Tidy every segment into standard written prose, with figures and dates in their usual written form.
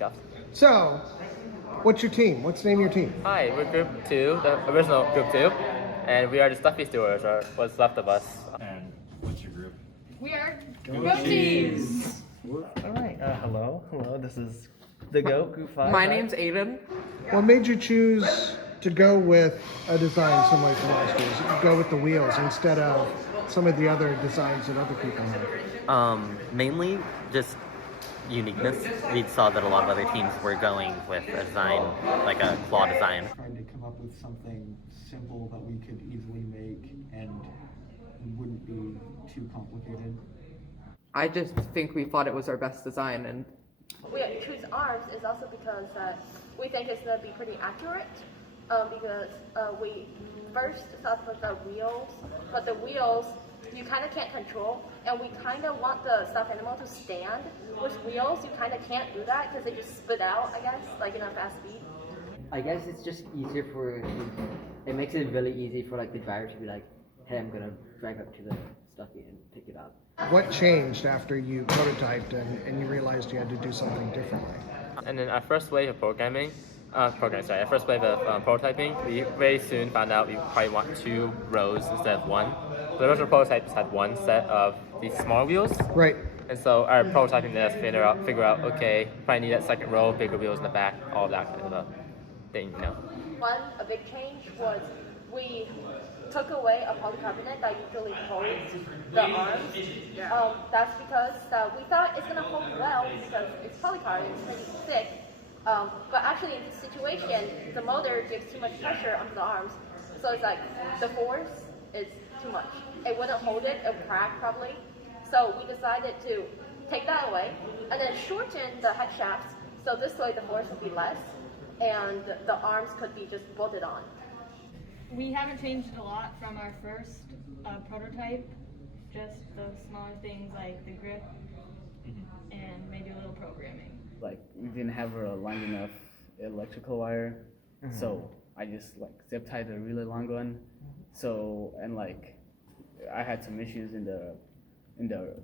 Yeah. So, what's your team? What's the name of your team? Hi, we're Group 2, the original Group 2, and we are the Stuffy Stewards, or what's left of us. And what's your group? We are Robotics. All right. Hello. This is the GOAT Group 5. My name's Aiden. What made you choose to go with a design similar to last year's? Go with the wheels instead of some of the other designs that other people have? Mainly just uniqueness. We saw that a lot of other teams were going with a design, like a claw design. Trying to come up with something simple that we could easily make and wouldn't be too complicated. I just think we thought it was our best design, and We choose arms is also because we think it's going to be pretty accurate. Because we first thought with the wheels, but the wheels you kind of can't control, and we kind of want the stuffed animal to stand. With wheels, you kind of can't do that because they just spit out, I guess, like in a fast speed. I guess it's just easier it makes it really easy for like the driver to be like, hey, I'm gonna drive up to the stuffy and pick it up. What changed after you prototyped and you realized you had to do something differently? And then our first wave of our first wave of prototyping, we very soon found out we probably want 2 rows instead of 1. The original prototypes had 1 set of these small wheels. Right. And so our prototyping let us figure out, okay, probably need that second row, bigger wheels in the back, all of that kind of a thing, A big change was we took away a polycarbonate that usually holds the arms. That's because we thought it's going to hold well because it's polycarbonate, it's pretty thick. But actually in this situation, the motor gives too much pressure onto the arms. So it's like the force is too much. It wouldn't hold it, it would crack probably. So we decided to take that away and then shorten the head shafts so this way the force would be less and the arms could be just bolted on. We haven't changed a lot from our first prototype, just the smaller things like the grip and maybe a little programming. Like we didn't have a long enough electrical wire, so I just like zip tied a really long one. So and like I had some issues in the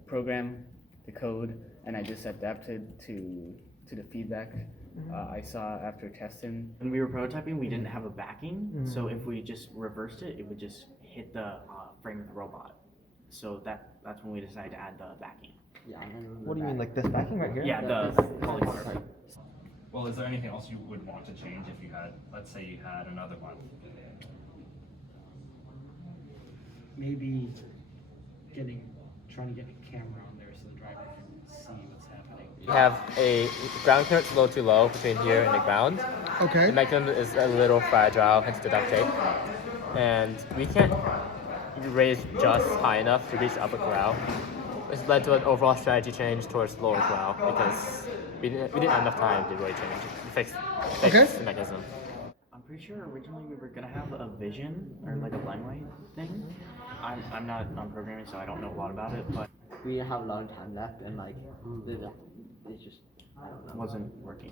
program, the code, and I just adapted to the feedback I saw after testing. When we were prototyping, we didn't have a backing, so if we just reversed it, it would just hit the frame of the robot. So that's when we decided to add the backing. Yeah. What do you mean, like this backing right here? Yeah, the polymer. Well, is there anything else you would want to change if you had, let's say you had another one? Maybe trying to get a camera on there so the driver can see what's happening. We have a ground clearance a little too low between here and the ground. Okay. The mechanism is a little fragile, hence the duct tape. And we can't raise just high enough to reach the upper corral. This led to an overall strategy change towards lower corral because we didn't have enough time to really fix the mechanism. I'm pretty sure originally we were gonna have a vision or like a limelight thing. I'm not on programming, so I don't know a lot about it, but We have a long time left and like, it's just, I don't know. wasn't working.